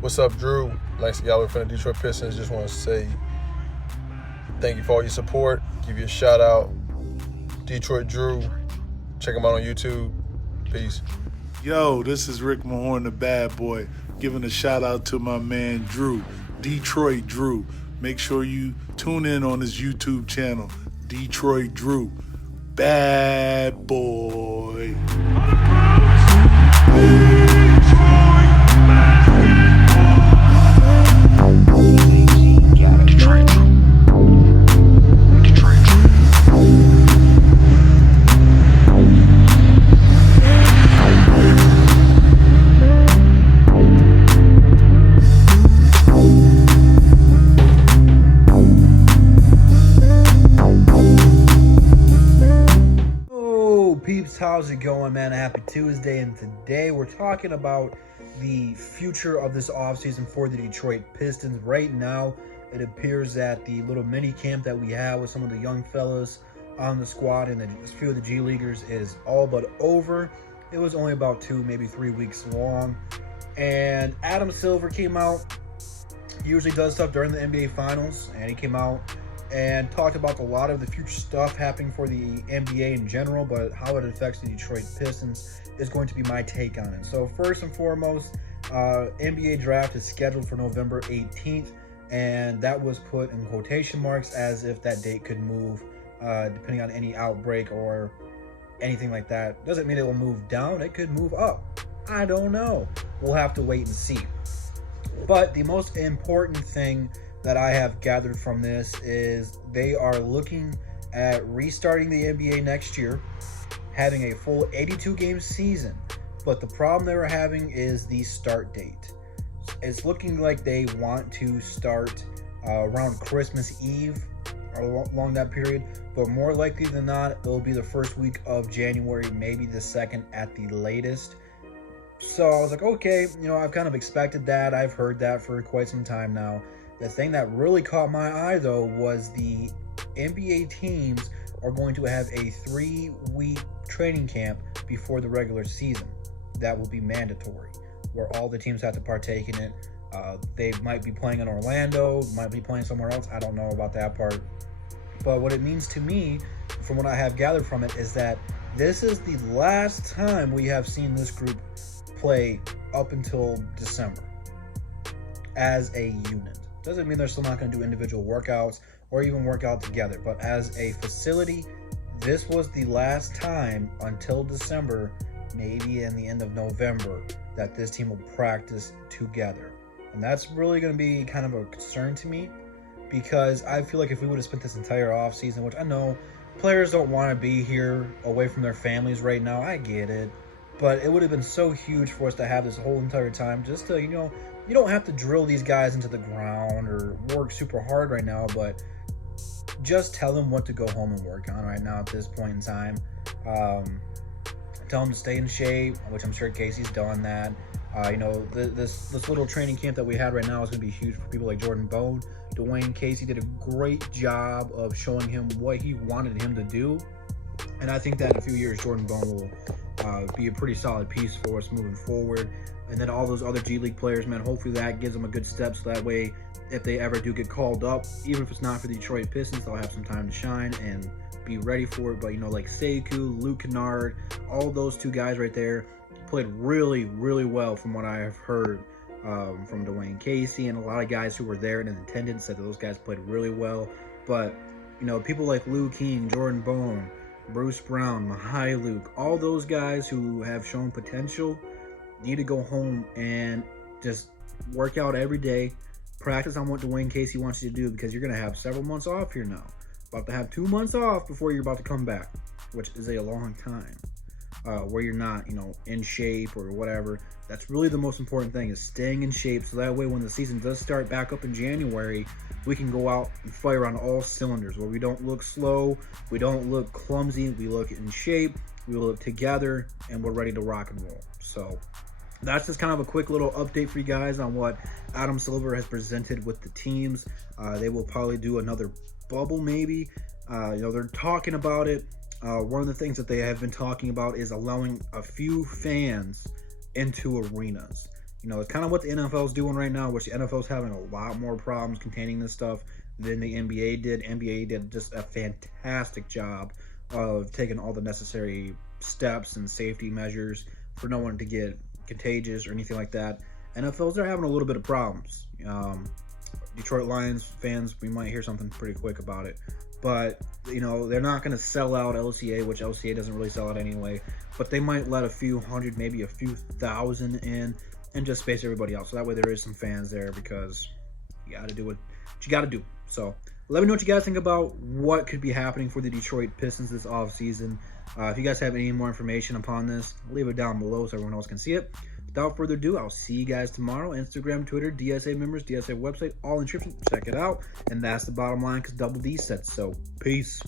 What's up, Drew? Lance Galloway from the Detroit Pistons. Just want to say thank you for all your support. Give you a shout out. Detroit Drew. Check him out on YouTube. Peace. Yo, this is Rick Mahorn, the bad boy, giving a shout out to my man Drew, Detroit Drew. Make sure you tune in on his YouTube channel, Detroit Drew. Bad boy. Peeps, how's it going, man? Happy Tuesday, and today we're talking about the future of this offseason for the Detroit Pistons. Right now, it appears that the little mini camp that we have with some of the young fellas on the squad and a few of the G Leaguers is all but over. It was only about 2, maybe 3 weeks long, and Adam Silver came out. He usually does stuff during the NBA Finals, and he came out and talked about a lot of the future stuff happening for the NBA in general, but how it affects the Detroit Pistons is going to be my take on it. So first and foremost, NBA draft is scheduled for November 18th, and that was put in quotation marks as if that date could move depending on any outbreak or anything like that. Doesn't mean it will move down, it could move up. I don't know. We'll have to wait and see. But the most important thing that I have gathered from this is they are looking at restarting the NBA next year, having a full 82-game season. But the problem they were having is the start date. It's looking like they want to start around Christmas Eve or along that period, but more likely than not, it will be the first week of January, maybe the second at the latest. So I was like, okay, I've kind of expected that. I've heard that for quite some time now. The thing that really caught my eye, though, was the NBA teams are going to have a 3-week training camp before the regular season. That will be mandatory, where all the teams have to partake in it. They might be playing in Orlando, might be playing somewhere else. I don't know about that part. But what it means to me, from what I have gathered from it, is that this is the last time we have seen this group play up until December as a unit. Doesn't mean they're still not going to do individual workouts or even work out together, but as a facility, this was the last time until December, maybe in the end of November, that this team will practice together. And that's really going to be kind of a concern to me, because I feel like if we would have spent this entire offseason, which I know players don't want to be here away from their families right now, I get it, but it would have been so huge for us to have this whole entire time just to, you don't have to drill these guys into the ground or work super hard right now, but just tell them what to go home and work on right now at this point in time. Tell them to stay in shape, which I'm sure Casey's done that. This little training camp that we had right now is going to be huge for people like Jordan Bone. Dwayne Casey did a great job of showing him what he wanted him to do. And I think that in a few years, Jordan Bone will be a pretty solid piece for us moving forward. And then all those other G League players, man, hopefully that gives them a good step, so that way if they ever do get called up, even if it's not for the Detroit Pistons, they'll have some time to shine and be ready for it. But, like Sekou, Luke Kennard, all those two guys right there played really, really well from what I have heard from Dwayne Casey, and a lot of guys who were there in attendance said that those guys played really well. But, people like Lou King, Jordan Bone, Bruce Brown, Mahai Luke, all those guys who have shown potential need to go home and just work out every day, practice on what Dwayne Casey wants you to do, because you're going to have several months off here now. About to have 2 months off before you're about to come back, which is a long time, where you're not, in shape or whatever. That's really the most important thing, is staying in shape, so that way when the season does start back up in January, we can go out and fire on all cylinders, where we don't look slow, we don't look clumsy, we look in shape, we look together, and we're ready to rock and roll. So that's just kind of a quick little update for you guys on what Adam Silver has presented with the teams. They will probably do another bubble maybe. They're talking about it. One of the things that they have been talking about is allowing a few fans into arenas. You know, it's kind of what the NFL's doing right now, which the NFL's having a lot more problems containing this stuff than the NBA did. NBA did just a fantastic job of taking all the necessary steps and safety measures for no one to get contagious or anything like that. NFL's, they're having a little bit of problems. Detroit Lions fans, we might hear something pretty quick about it. But, you know, they're not going to sell out LCA, which LCA doesn't really sell out anyway. But they might let a few hundred, maybe a few thousand in and just space everybody out. So that way there is some fans there, because you got to do what you got to do. So let me know what you guys think about what could be happening for the Detroit Pistons this offseason. If you guys have any more information upon this, leave it down below so everyone else can see it. Without further ado, I'll see you guys tomorrow. Instagram, Twitter, DSA members, DSA website, all in description. Check it out. And that's the bottom line, because Double D said so. Peace.